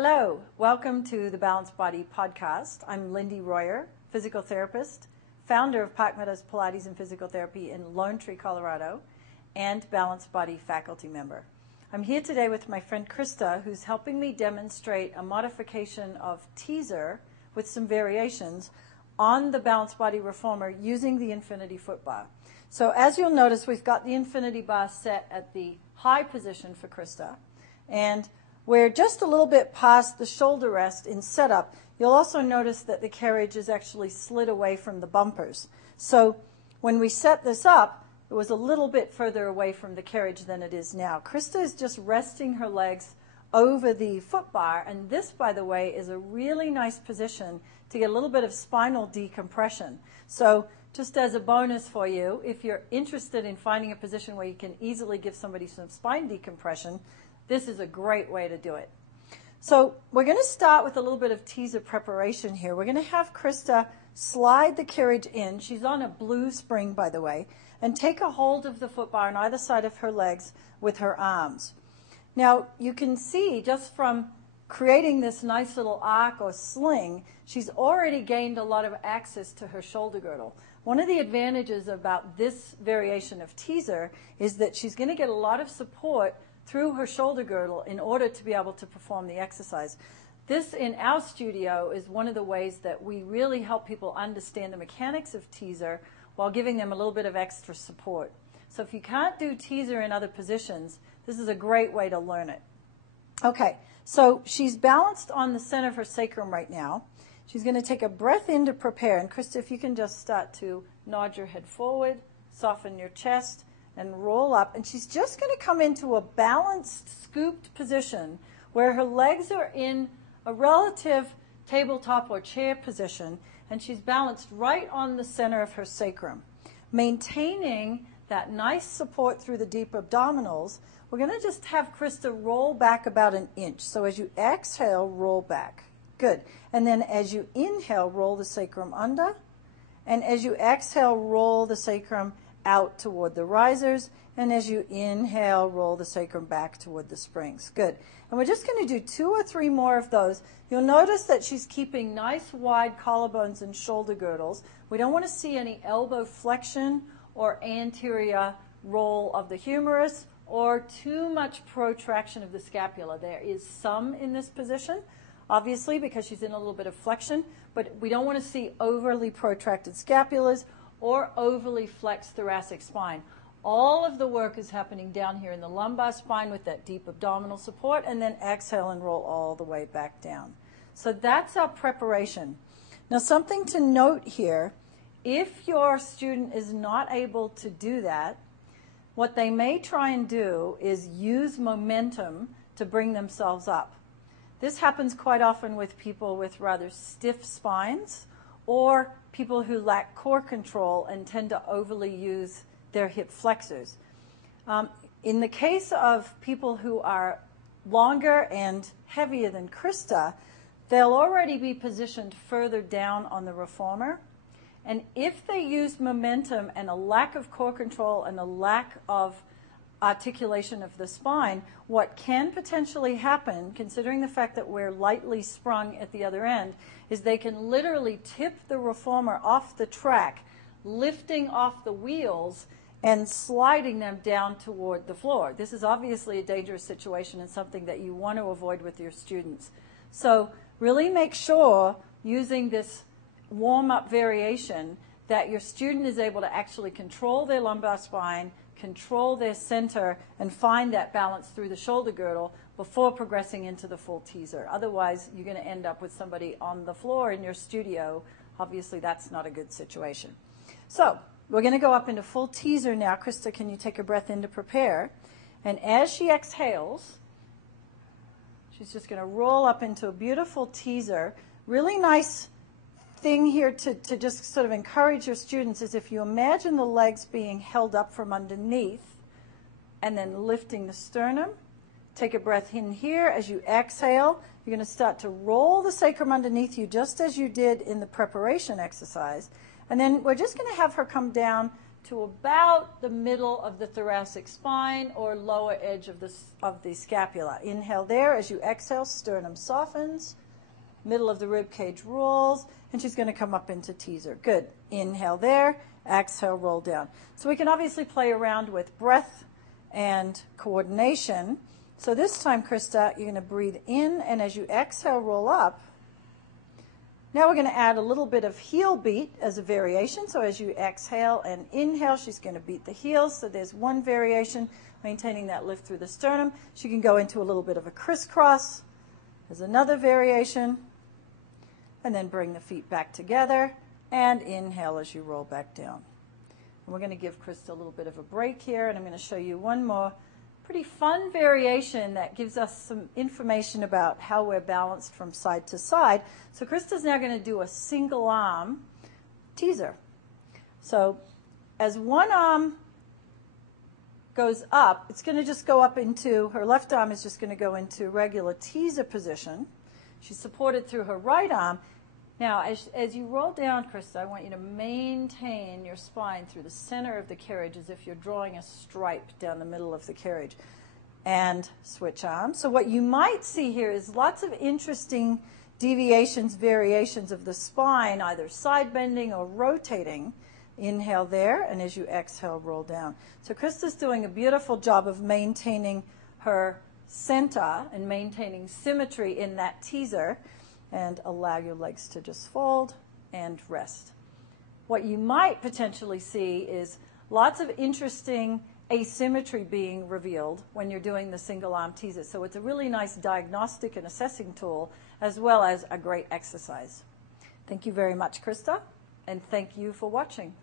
Hello, welcome to the Balanced Body podcast. I'm Lindy Royer, physical therapist, founder of Park Meadows Pilates and Physical Therapy in Lone Tree, Colorado, and Balanced Body faculty member. I'm here today with my friend Krista, who's helping me demonstrate a modification of teaser with some variations on the Balanced Body Reformer using the infinity foot bar. So as you'll notice, we've got the infinity bar set at the high position for Krista, and we're just a little bit past the shoulder rest in setup. You'll also notice that the carriage is actually slid away from the bumpers. So when we set this up, it was a little bit further away from the carriage than it is now. Krista is just resting her legs over the foot bar, and this, by the way, is a really nice position to get a little bit of spinal decompression. So just as a bonus for you, if you're interested in finding a position where you can easily give somebody some spine decompression, this is a great way to do it. So we're going to start with a little bit of teaser preparation here. We're going to have Krista slide the carriage in. She's on a blue spring, by the way, and take a hold of the foot bar on either side of her legs with her arms. Now, you can see just from creating this nice little arc or sling, she's already gained a lot of access to her shoulder girdle. One of the advantages about this variation of teaser is that she's going to get a lot of support through her shoulder girdle in order to be able to perform the exercise. This, in our studio, is one of the ways that we really help people understand the mechanics of teaser while giving them a little bit of extra support. So if you can't do teaser in other positions, this is a great way to learn it. Okay, so she's balanced on the center of her sacrum right now. She's going to take a breath in to prepare. And Krista, if you can just start to nod your head forward, soften your chest, and roll up. And she's just going to come into a balanced, scooped position where her legs are in a relative tabletop or chair position, and she's balanced right on the center of her sacrum. Maintaining that nice support through the deep abdominals, we're going to just have Krista roll back about an inch. So as you exhale, roll back. Good. And then as you inhale, roll the sacrum under. And as you exhale, roll the sacrum out toward the risers, and as you inhale, roll the sacrum back toward the springs. Good. And we're just going to do 2 or 3 more of those. You'll notice that she's keeping nice wide collarbones and shoulder girdles. We don't want to see any elbow flexion or anterior roll of the humerus or too much protraction of the scapula. There is some in this position, obviously, because she's in a little bit of flexion, but we don't want to see overly protracted scapulas or overly flexed thoracic spine. All of the work is happening down here in the lumbar spine with that deep abdominal support, and then exhale and roll all the way back down. So that's our preparation. Now, something to note here, if your student is not able to do that, what they may try and do is use momentum to bring themselves up. This happens quite often with people with rather stiff spines or people who lack core control and tend to overly use their hip flexors. In the case of people who are longer and heavier than Krista, they'll already be positioned further down on the reformer. And if they use momentum and a lack of core control and a lack of articulation of the spine, what can potentially happen, considering the fact that we're lightly sprung at the other end, is they can literally tip the reformer off the track, lifting off the wheels and sliding them down toward the floor. This is obviously a dangerous situation and something that you want to avoid with your students. So really make sure, using this warm-up variation, that your student is able to actually control their lumbar spine, control their center, and find that balance through the shoulder girdle before progressing into the full teaser. Otherwise, you're going to end up with somebody on the floor in your studio. Obviously, that's not a good situation. So we're going to go up into full teaser now. Krista, can you take a breath in to prepare? And as she exhales, she's just going to roll up into a beautiful teaser. Really nice thing here to just sort of encourage your students is if you imagine the legs being held up from underneath and then lifting the sternum. Take a breath in here. As you exhale, you're going to start to roll the sacrum underneath you just as you did in the preparation exercise. And then we're just going to have her come down to about the middle of the thoracic spine or lower edge of the scapula. Inhale there. As you exhale, sternum softens, middle of the rib cage rolls, and she's going to come up into teaser. Good. Inhale there. Exhale, roll down. So we can obviously play around with breath and coordination. So this time, Krista, you're going to breathe in, and as you exhale, roll up. Now we're going to add a little bit of heel beat as a variation. So as you exhale and inhale, she's going to beat the heels. So there's one variation, maintaining that lift through the sternum. She can go into a little bit of a crisscross. There's another variation. And then bring the feet back together. And inhale as you roll back down. And we're going to give Krista a little bit of a break here. And I'm going to show you one more pretty fun variation that gives us some information about how we're balanced from side to side. So Krista's now going to do a single arm teaser. So as one arm goes up, it's going to just go up into, her left arm is just going to go into regular teaser position. She's supported through her right arm. Now, as you roll down, Krista, I want you to maintain your spine through the center of the carriage as if you're drawing a stripe down the middle of the carriage. And switch arms. So what you might see here is lots of interesting deviations, variations of the spine, either side bending or rotating. Inhale there, and as you exhale, roll down. So Krista's doing a beautiful job of maintaining her center and maintaining symmetry in that teaser. And allow your legs to just fold and rest. What you might potentially see is lots of interesting asymmetry being revealed when you're doing the single arm teaser. So it's a really nice diagnostic and assessing tool, as well as a great exercise. Thank you very much, Krista, and thank you for watching.